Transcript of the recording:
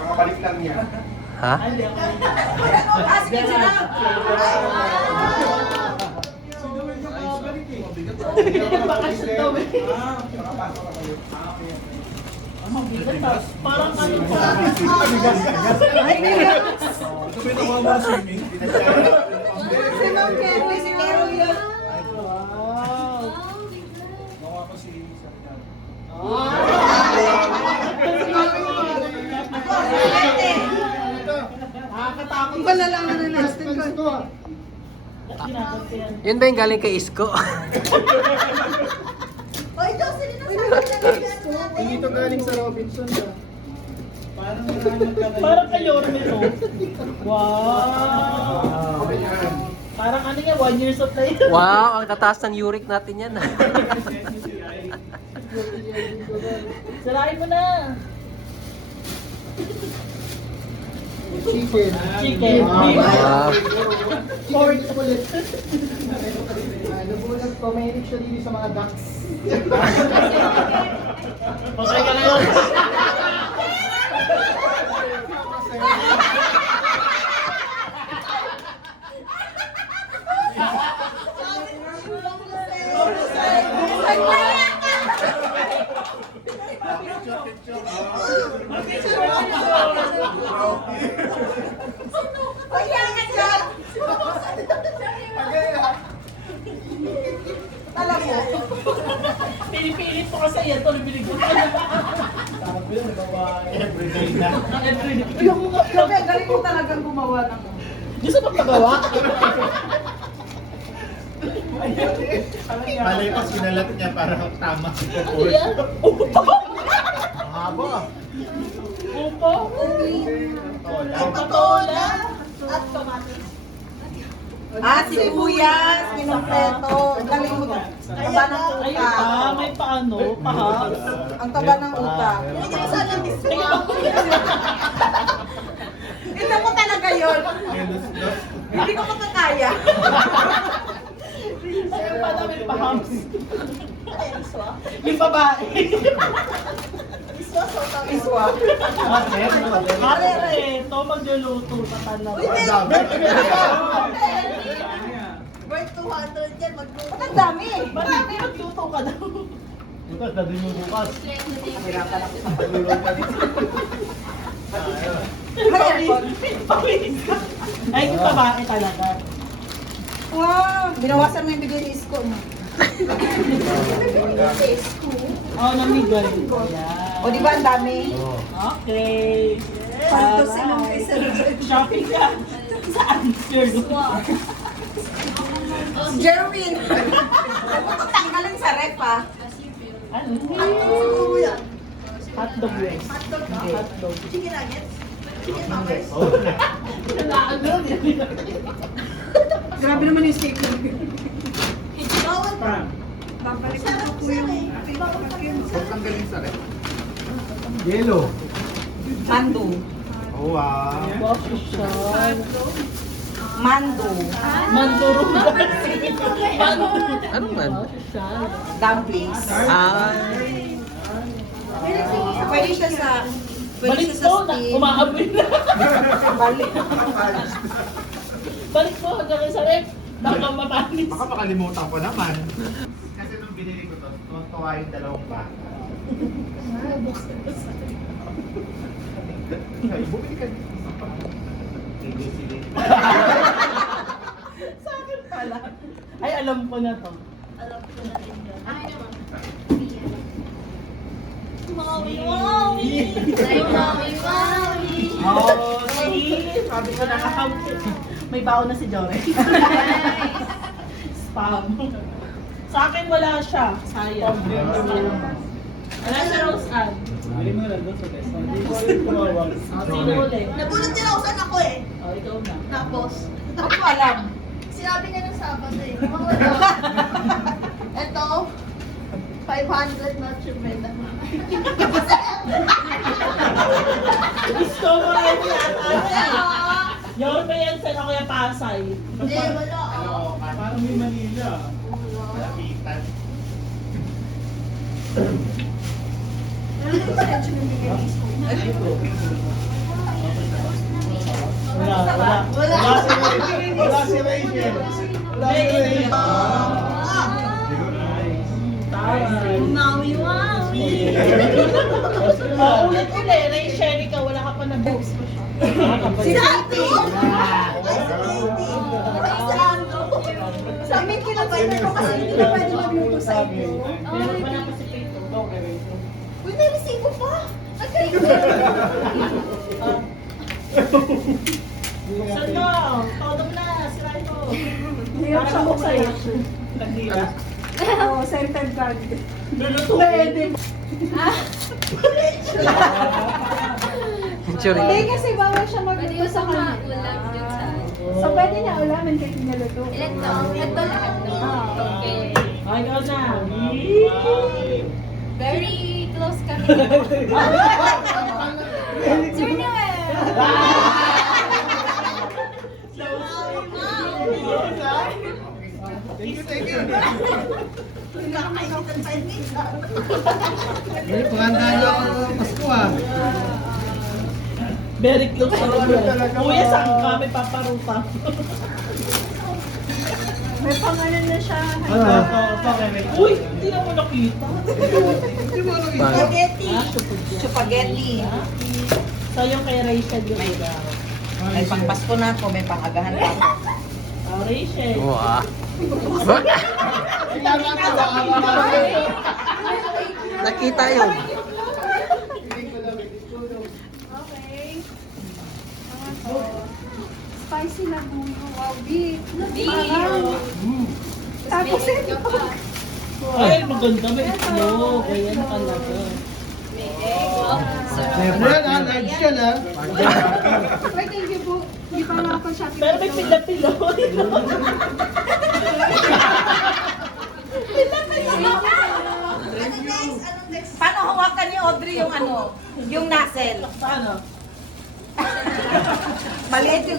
Kakabalik lang niya. Ha? Sige, sige na. Bakasyon daw eh. Nakapasok ka kayo. Mabigat ah. Parang ano pa. Ito ba yung tumama swimming? Si Ma'am Kelly, si Carol yun. Wow. Nakuha ko si Sarjan. Nakakatakot. Ang palalaman na natin ko. Yun ba yung galing kay Isko? Oy, Jocelyn, nasabi na Hindi ito galing sa Robinson ah. Parang nakahanap ka na. Parang kayo nito. Wow. Parang ano yan, 1 year supply. Wow, ang tataas ng uric natin yan. Sirain mo na. Chicken. Chicken. Wow. Pork ulit. Nabulat ko, mahilig siya dito sa mga ducks. Okay ka na yun. Alam mo, Pinipilit mo kasi yan. Tuloy binigyan ka na. Everyday na. Everyday. Yung mga grabe, galing mo talagang gumawa ng Gusto mo pagawa? Malay pa sinalat niya para tama si Ano Popor. yan? Upo! Mahaba. Upo! Patola! at kamatis. Ah, sibuyas, kinumpleto. Ang galing mo. Taba ng Ayun utak. pa, may paano, pahas. Ang taba ng utak. Ito mo talaga yun. Hindi ko makakaya. Ayun pa na may pahas. Yung babae. Iswa. Are, ito magluluto na talaga. Worth 200 yan. Ba't ang dami? Marami magluto ka daw. Bukas, dadin mo bukas. Hirapan ako sa Pagluluto dito. Pawis ka. Ay, yung babae talaga. Wow! Binawasan mo yung bigay ni Isko mo. Oo, namigay. Ayan. O di ba ang dami? Okay. Palto si Ma'am Alright. Kaysa. Shopping ka. Saan? Jerwin! Tanggalin sa ref ah. Ano? Hotdog wings. Hotdog. Chicken nuggets? Chicken nuggets? Ano? Grabe naman yung steak mo. Pam, Babalik ko po yung huwag kang galing sa rin. Yellow. mando. Oh, wow. Boshishan. Mando. Manduro. Ano man? Dumplings. Ah, Pwede siya sa... Pwede Balik siya sa mo, steam. umaamoy na. Balik. Balik mo hanggang sa rep. Baka mapanis. Baka makalimutan ko naman. Kasi nung binili ko to, tuwa yung dalawang bata. Ay, bumili ka dito. Sa akin pala. Ay, alam ko na to. Oh, see? Sabi ko na may baon na si Jore. Spam. Sa akin wala siya. Sayang. Wala siya Rose Ann. Bili mo na doon sa best. Hindi ko rin tumawag. Sino ulit? Nabulot din ako saan ako eh. Oh, ikaw na. Tapos, Ako alam. sinabi niya ng Sabado eh. Mawala. Ito, 500 not your bed. Gusto mo rin yata. Yorme yan sa Kuya Pasay. Hindi, wala ah. Parang may Manila. Lapitan. Wala si Rachel. Wala si Rachel. Wala si Rachel. Ulit-ulit, Ray Sherry ka, wala ka pa na books. Si Katie. Sa amin kinapay ko kasi hindi na pwede magluto sa inyo. Meron pa na kasi pito. Uy, may resibo pa! Ang galing ko! Saan mo? Todo mo na, sirain mo. Hirap siya buksan. Tagdila. Oo, centered card. Lulutuin. Churik. Hindi kasi bawal siya Pwede magluto yung sa sa kanya. ulam dyan sa... So pwede niya ulamin kahit hindi luto. Ilan to? Ito lahat to. Okay. Ay, ikaw na. Very close kami. Sir Noel! Thank you, thank you. Paganda na ako ng Pasko ah. Very close sa Kuya, saan ka? May paparupa. May pangalan na siya. Uy, hindi na mo nakita. Spaghetti. Ah, Spaghetti. So, yung kay Rachel yung regalo. May pangpasko na ako, may pangagahan pa ako. Oh, Rachel. Wow. Nakita yun. Okay. Spicy na buyo. Wow, beef. Tapos ito. Ay, maganda. May itlog. Ayan talaga. Ano yan ah? Live yan ah. Wait, thank you po. Hindi pa lang ako shopping. Pero may pila-pilo. Paano hawakan ni Audrey yung ano? Yung nozzle? Paano? Maliit yung